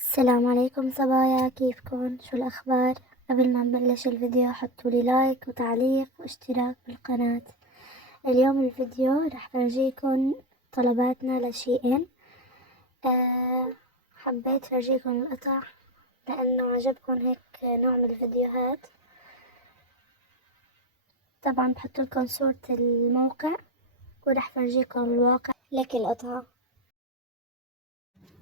السلام عليكم صبايا، كيفكن؟ شو الأخبار؟ قبل ما نبلش الفيديو حطولي لايك وتعليق واشتراك بالقناة. اليوم الفيديو رح فرجيكن طلباتنا لشيئين. حبيت فرجيكن القطع لأنه عجبكن هيك نوع من الفيديوهات. طبعا بحطلكن صورة الموقع ورح فرجيكن الواقع لكل قطعة.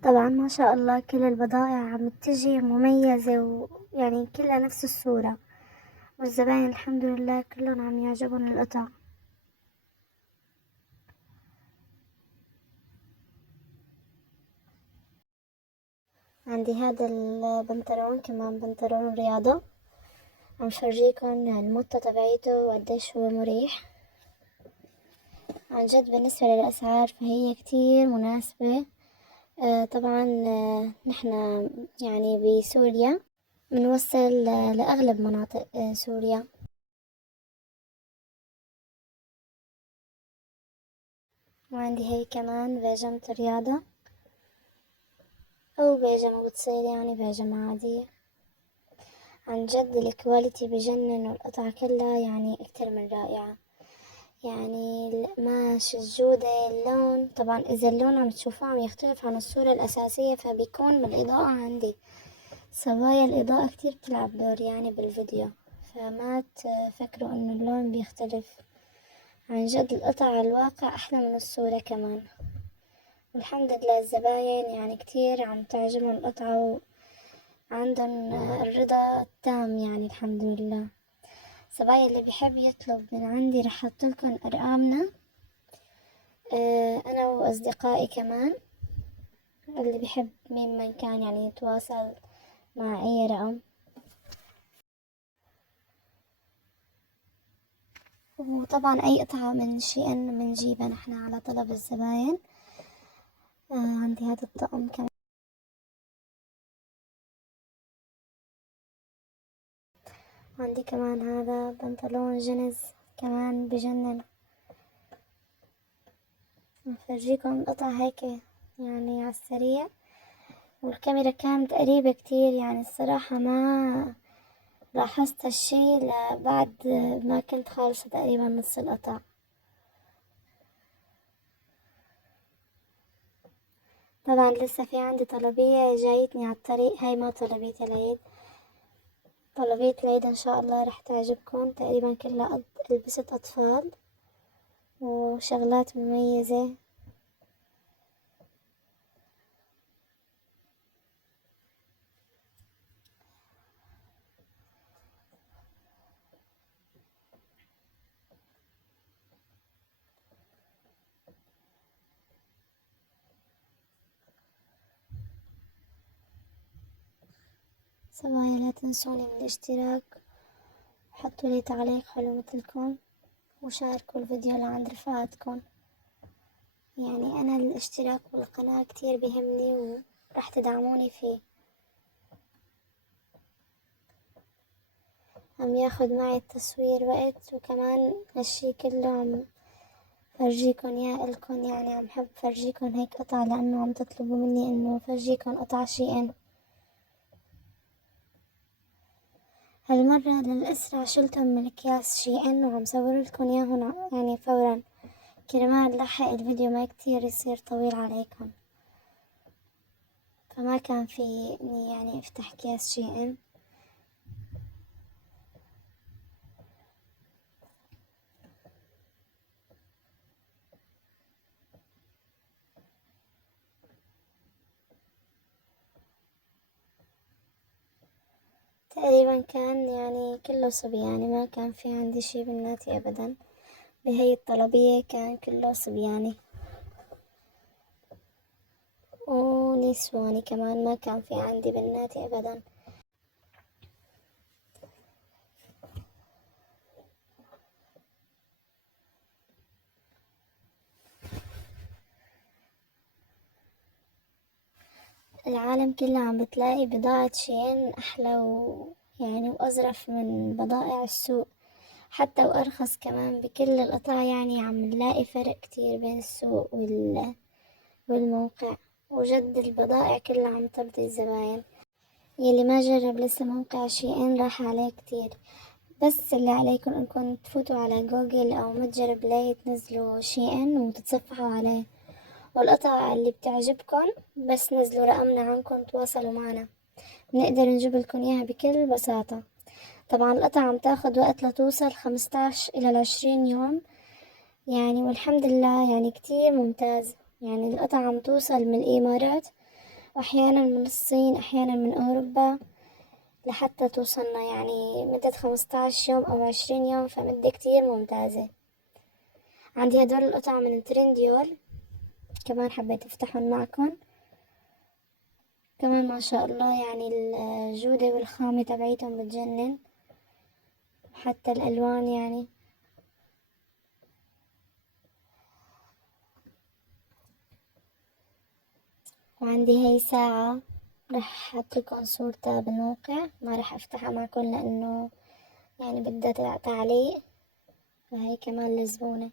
طبعا ما شاء الله كل البضائع عم تجي مميزة ويعني كلها نفس الصورة، والزباين الحمد لله كلهم عم يعجبهم القطع. عندي هذا البنطلون كمان بنطلون رياضة، عم فرجيكم المطة تبعيته وقديش هو مريح. عن جد بالنسبة للأسعار فهي كتير مناسبة. طبعا نحنا يعني بسوريا بنوصل لأغلب مناطق سوريا. وعندي هي كمان بيجامة رياضة أو بيجامة بتصير يعني بيجامة عادية. عن جد الكواليتي بجنن والقطعة كلها يعني أكتر من رائعة. يعني القماش، الجودة، اللون. طبعا إذا اللون عم تشوفوه عم يختلف عن الصورة الأساسية فبيكون بالإضاءة عندي صبايا الإضاءة كتير بتلعب دور يعني بالفيديو، فما تفكروا إنه اللون بيختلف. عن جد القطع على الواقع أحلى من الصورة كمان. والحمد لله الزباين يعني كتير عم تعجبهم القطعة وعندهم الرضا التام يعني الحمد لله. الزباين اللي بيحب يطلب من عندي رح أحطلكن أرقامنا، أنا وأصدقائي كمان. اللي بيحب ممن كان يعني يتواصل مع أي رقم. وطبعا أي قطعة من شيئا بنجيبها نحن على طلب الزباين. عندي هذا الطقم كمان، عندي كمان هذا بنطلون جينز كمان بجنن. بفرجيكم القطع هيك يعني على السريع، والكاميرا كانت قريبة كتير يعني الصراحة ما لاحظت هالشي بعد ما كنت خالصة تقريبا نص القطع. طبعا لسه في عندي طلبية جايتني على الطريق، هاي ما طلبية العيد. طلبية العيد ان شاء الله رح تعجبكم، تقريبا كلها ألبسة أطفال وشغلات مميزة. صبايا لا تنسوني من الاشتراك، حطوا لي تعليق حلو مثلكم، وشاركوا الفيديو لعند رفقاتكم. يعني أنا الاشتراك بالقناة كتير بيهمني ورح تدعموني فيه. عم ياخد معي التصوير وقت، وكمان هالشي كله عم فرجيكن يا إلكن يعني عم حب فرجيكن هيك قطع لأنه عم تطلبوا مني إنه فرجيكن قطع شيئين. هالمرة للأسرع شلتهم من أكياس شيئين وعم صورلكن ياهن يعني فورا كرمال لحق الفيديو ما كتير يصير طويل عليكم، فما كان في إني يعني أفتح أكياس شيئين. تقريبا كان يعني كله صبياني، ما كان في عندي شي بناتي أبدا. بهي الطلبية كان كله صبياني ونسواني كمان، ما كان في عندي بناتي أبدا. العالم كله عم بتلاقي بضاعة شين أحلى يعني وأظرف من بضائع السوق، حتى وأرخص كمان بكل القطع. يعني عم نلاقي فرق كتير بين السوق والموقع. وجد البضائع كلها عم ترضي الزباين. يلي ما جرب لسه موقع شي إن راح عليه كتير، بس اللي عليكم انكم تفوتوا على جوجل او متجر بلاي، تنزلوا شي إن وتتصفحوا عليه، والقطع اللي بتعجبكم بس نزلوا رقمنا عنكم تواصلوا معنا، بنقدر نجيب لكم اياها بكل بساطة. طبعا القطع عم تاخد وقت لتوصل 15 الى 20 يوم يعني، والحمد لله يعني كتير ممتاز. يعني القطع عم توصل من الامارات، واحيانا من الصين، احيانا من اوروبا، لحتى توصلنا يعني مدة 15 يوم او 20 يوم، فمدة كتير ممتازة. عندي هدول القطع من ترينديول كمان، حبيت افتحهم معكم كمان. ما شاء الله يعني الجودة والخامة تبعيتهم بتجنن، حتى الألوان يعني. وعندي هاي ساعة رح احطلكم صورتها بالموقع، ما رح افتحها معكم لانه يعني بدها تعليق، فهي كمان لزبونة.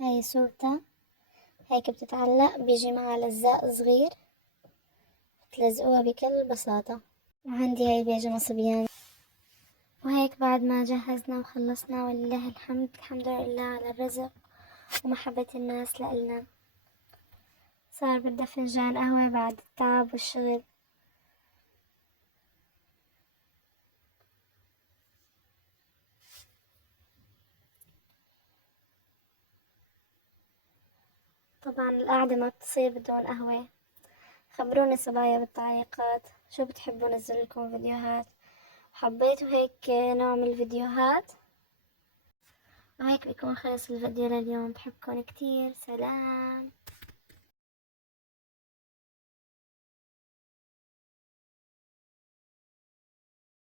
هاي صورتها هيك بتتعلق، بيجي معها لزاق صغير بتلزقوها بكل بساطة. وعندي هاي بيجامة صبيان. وهيك بعد ما جهزنا وخلصنا، ولله الحمد، الحمد لله على الرزق ومحبة الناس لإلنا. صار بدها فنجان قهوة بعد التعب والشغل. طبعا القعدة ما بتصير بدون قهوة. خبروني صبايا بالتعليقات شو بتحبوا نزل لكم فيديوهات، حبيتوا هيك نوع من الفيديوهات. وهيك بيكون خلص الفيديو لليوم. بحبكم كتير، سلام.